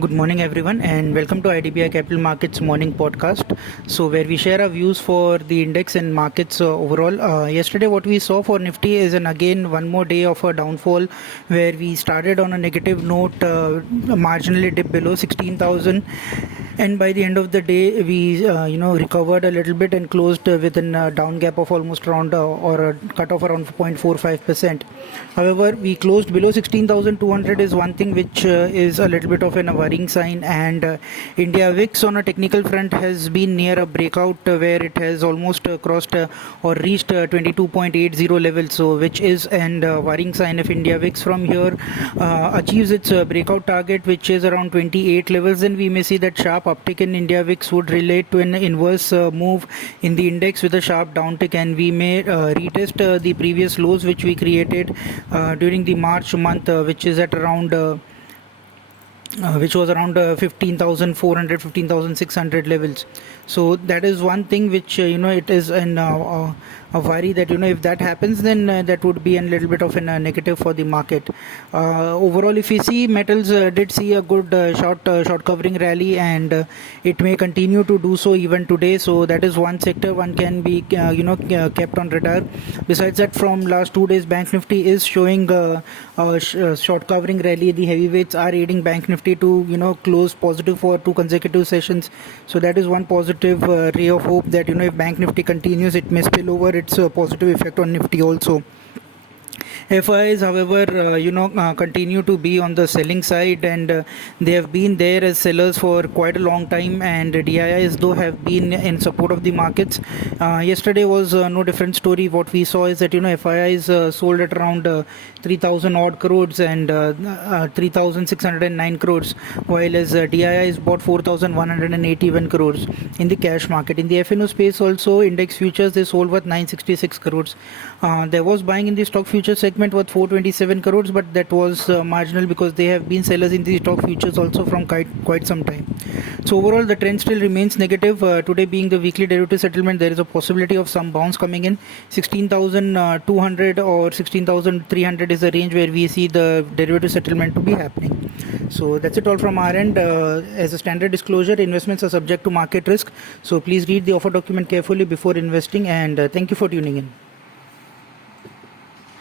Good morning, everyone, and welcome to IDBI Capital Markets Morning Podcast. So, where we share our views for the index and markets overall. Yesterday, what we saw for Nifty is again one more day of a downfall, where we started on a negative note, marginally dipped below 16,000, and by the end of the day, we recovered a little bit and closed within a down gap of almost around or a cutoff around 0.45%. However, we closed below 16,200 is one thing which is a little bit of a worrying sign, and India VIX on a technical front has been near a breakout where it has almost crossed or reached 22.80 level, so which is an worrying sign. If India VIX from here achieves its breakout target, which is around 28 levels, then we may see that sharp uptick in India VIX would relate to an inverse move in the index with a sharp downtick, and we may retest the previous lows which we created during the March month, which is at around which was around 15,400 15,600 levels. So that is one thing which it is a worry that if that happens, then that would be a little bit of a negative for the market. Overall, if we see, metals did see a good short covering rally, and it may continue to do so even today. So that is one sector one can be kept on radar. Besides that, from last 2 days, Bank Nifty is showing a short covering rally. The heavyweights are aiding Bank Nifty to close positive for 2 consecutive sessions. So that is one positive ray of hope that if Bank Nifty continues, it may spill over its positive effect on Nifty also. FIs, however, continue to be on the selling side, and they have been there as sellers for quite a long time, and DIIs though have been in support of the markets. Yesterday was no different story. What we saw is that FIs sold at around 3,000 odd crores and 3,609 crores, while as DIIs bought 4,181 crores in the cash market. In the FNO space also, index futures they sold worth 966 crores. There was buying in the stock futures segment worth 427 crores, but that was marginal because they have been sellers in the stock futures also from quite some time. So overall, the trend still remains negative. Today being the weekly derivative settlement, there is a possibility of some bounce coming in. 16,200 or 16,300 is the range where we see the derivative settlement to be happening. So that's it all from our end. As a standard disclosure, investments are subject to market risk, so please read the offer document carefully before investing, and thank you for tuning in.